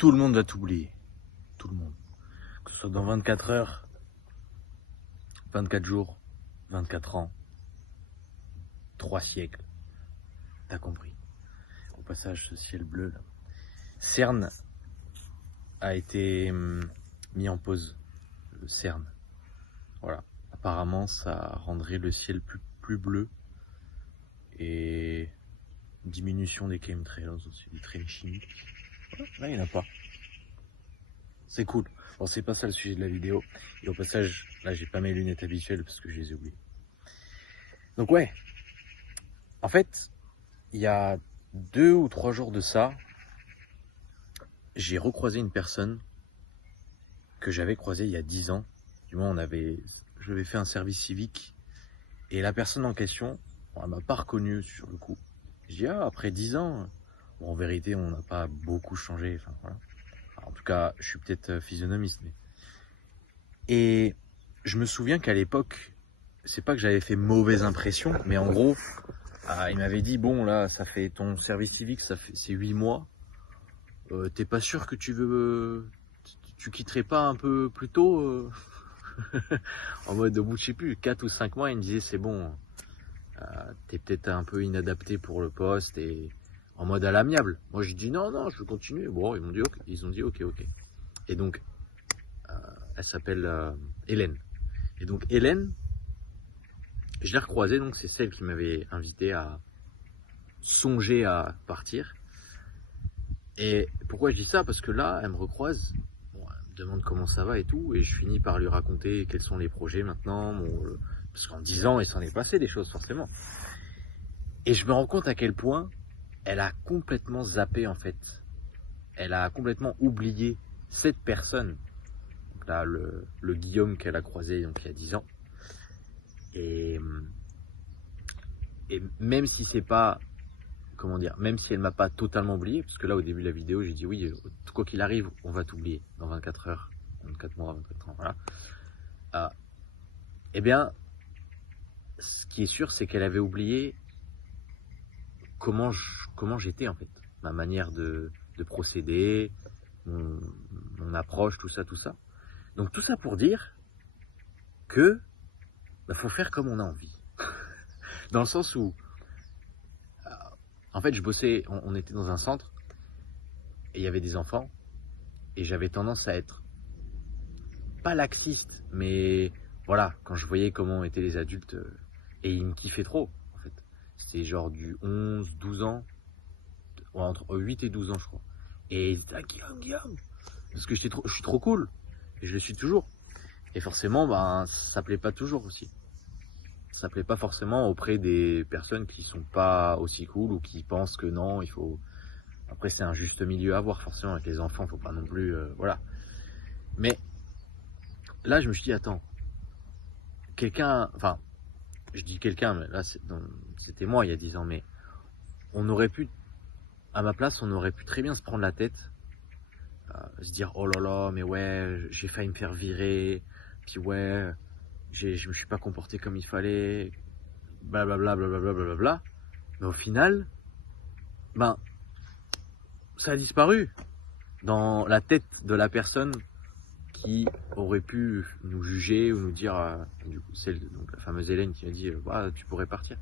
tout le monde va t'oublier. Tout le monde. Que ce soit dans 24 heures, 24 jours, 24 ans, 3 siècles. T'as compris. Au passage, ce ciel bleu là. CERN a été mis en pause. Le CERN. Voilà. Apparemment, ça rendrait le ciel plus bleu. Et diminution des chemtrails aussi, des trails chimiques. Là, il n'y en a pas. C'est cool. Bon, c'est pas ça le sujet de la vidéo. Et au passage, là, j'ai pas mes lunettes habituelles parce que je les ai oubliées. Donc ouais. En fait, il y a 2 ou 3 jours de ça, j'ai recroisé une personne que j'avais croisée il y a 10 ans. Du moins, j'avais fait un service civique. Et la personne en question, bon, elle m'a pas reconnu sur le coup. Je dis, ah, après 10 ans, bon, en vérité, on n'a pas beaucoup changé. Enfin, voilà. En tout cas, je suis peut-être physionomiste. Et je me souviens qu'à l'époque, c'est pas que j'avais fait mauvaise impression, mais en gros, il m'avait dit, bon là, ça fait ton service civique, c'est 8 mois. T'es pas sûr que tu quitterais pas un peu plus tôt en mode, au bout de, je sais plus, 4 ou 5 mois, il me disait, c'est bon, t'es peut-être un peu inadapté pour le poste, et en mode à l'amiable. Moi, j'ai dit, non, je veux continuer. Bon, ils ont dit, ok. Et donc, elle s'appelle Hélène. Et donc, Hélène, je l'ai recroisée, donc c'est celle qui m'avait invité à songer à partir. Et pourquoi je dis ça? Parce que là, elle me recroise, bon, elle me demande comment ça va et tout, et je finis par lui raconter quels sont les projets maintenant, parce qu'en 10 ans, il s'en est passé des choses forcément. Et je me rends compte à quel point elle a complètement zappé en fait. Elle a complètement oublié cette personne. Donc là, le Guillaume qu'elle a croisé donc, il y a 10 ans. Et même si c'est pas, comment dire, même si elle m'a pas totalement oublié, parce que là au début de la vidéo j'ai dit oui, quoi qu'il arrive, on va t'oublier dans 24 heures, 24 mois, 24 ans, voilà. Eh bien, ce qui est sûr, c'est qu'elle avait oublié comment j'étais en fait, ma manière de procéder, mon approche, tout ça. Donc tout ça pour dire que faut faire comme on a envie. Dans le sens où, en fait, je bossais, on était dans un centre, et il y avait des enfants, et j'avais tendance à être, pas laxiste, mais voilà, quand je voyais comment étaient les adultes, et ils me kiffaient trop, en fait. C'était genre du 11, 12 ans, entre 8 et 12 ans, je crois. Et ils étaient là, Guillaume, parce que je suis trop cool, et je le suis toujours. Et forcément, ça plaît pas toujours aussi. Ça plaît pas forcément auprès des personnes qui sont pas aussi cool ou qui pensent que non, il faut. Après, c'est un juste milieu à avoir forcément avec les enfants, faut pas non plus, voilà. Mais là, je me suis dit, attends, enfin, je dis quelqu'un, mais là, c'était moi il y a 10 ans, mais on aurait pu, à ma place, on aurait pu très bien se prendre la tête, se dire, oh là là, mais ouais, j'ai failli me faire virer, puis ouais, je me suis pas comporté comme il fallait, blablabla. Mais au final, ça a disparu dans la tête de la personne qui aurait pu nous juger ou nous dire, du coup, donc la fameuse Hélène qui m'a dit, tu pourrais partir.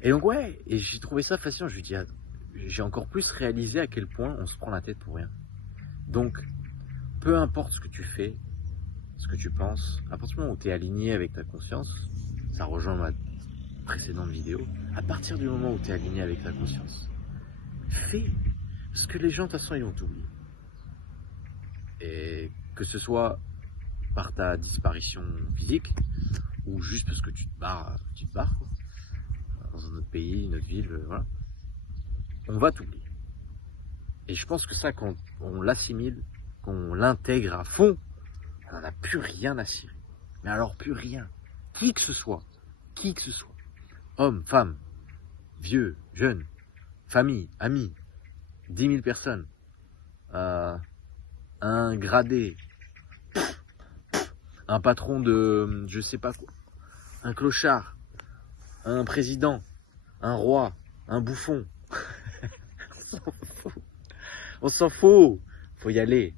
Et donc ouais, et j'ai trouvé ça fascinant. Je lui dis, j'ai encore plus réalisé à quel point on se prend la tête pour rien. Donc, peu importe ce que tu fais, ce que tu penses, à partir du moment où tu es aligné avec ta conscience, ça rejoint ma précédente vidéo, à partir du moment où tu es aligné avec ta conscience, fais, parce que les gens de toute façon ils vont t'oublier. Et que ce soit par ta disparition physique, ou juste parce que tu te barres quoi, dans un autre pays, une autre ville, voilà, on va t'oublier. Et je pense que ça, quand on l'assimile, qu'on l'intègre à fond, on n'a plus rien à cirer. Mais alors plus rien. Qui que ce soit. Homme, femme, vieux, jeune, famille, amis, 10 000 personnes, un gradé, un patron de je sais pas quoi, un clochard, un président, un roi, un bouffon. On s'en fout. Faut y aller.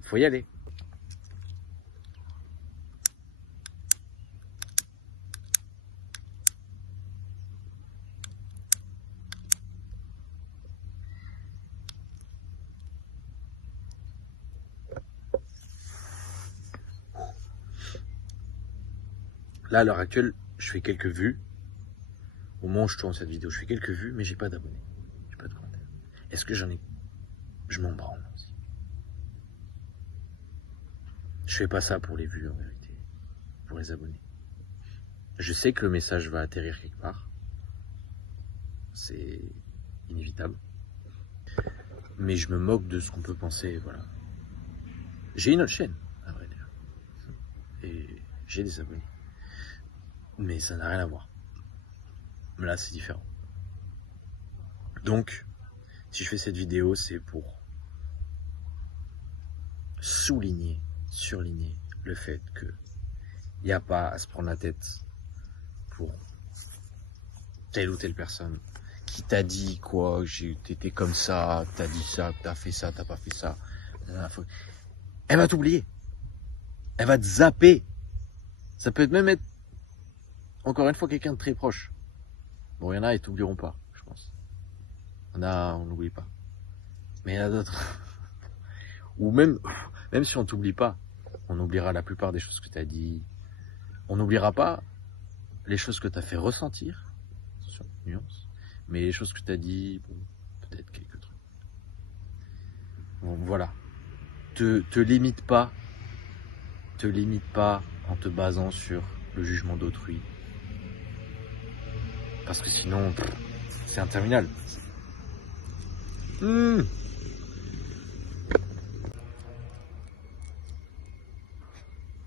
Faut y aller. Là, à l'heure actuelle, je fais quelques vues. Au moment où je tourne cette vidéo, je fais quelques vues, mais j'ai pas d'abonnés. J'ai pas de commentaires. Est-ce que j'en ai... Je m'en branle aussi. Je fais pas ça pour les vues, en vérité. Pour les abonnés. Je sais que le message va atterrir quelque part. C'est inévitable. Mais je me moque de ce qu'on peut penser, voilà. J'ai une autre chaîne, à vrai dire. Et j'ai des abonnés. Mais ça n'a rien à voir. Là, c'est différent. Donc, si je fais cette vidéo, c'est pour surligner le fait que il n'y a pas à se prendre la tête pour telle ou telle personne qui t'a dit quoi, t'étais comme ça, t'as dit ça, t'as fait ça, t'as pas fait ça. Elle va t'oublier. Elle va te zapper. Ça peut même être, encore une fois, quelqu'un de très proche. Bon, il y en a, ils t'oublieront pas, je pense. Il y en a, on n'oublie pas. Mais il y en a d'autres. Ou même si on t'oublie pas, on oubliera la plupart des choses que tu as dit. On n'oubliera pas les choses que tu as fait ressentir, sur nuance, mais les choses que tu as dit, bon, peut-être quelques trucs. Bon, voilà. Te limite pas en te basant sur le jugement d'autrui. Parce que sinon, c'est interminable.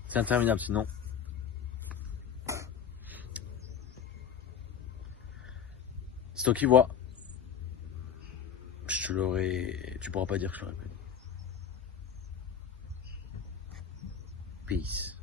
C'est interminable sinon. C'est toi qui vois. Je te l'aurais... Tu pourras pas dire que je l'aurais pas dit. Peace.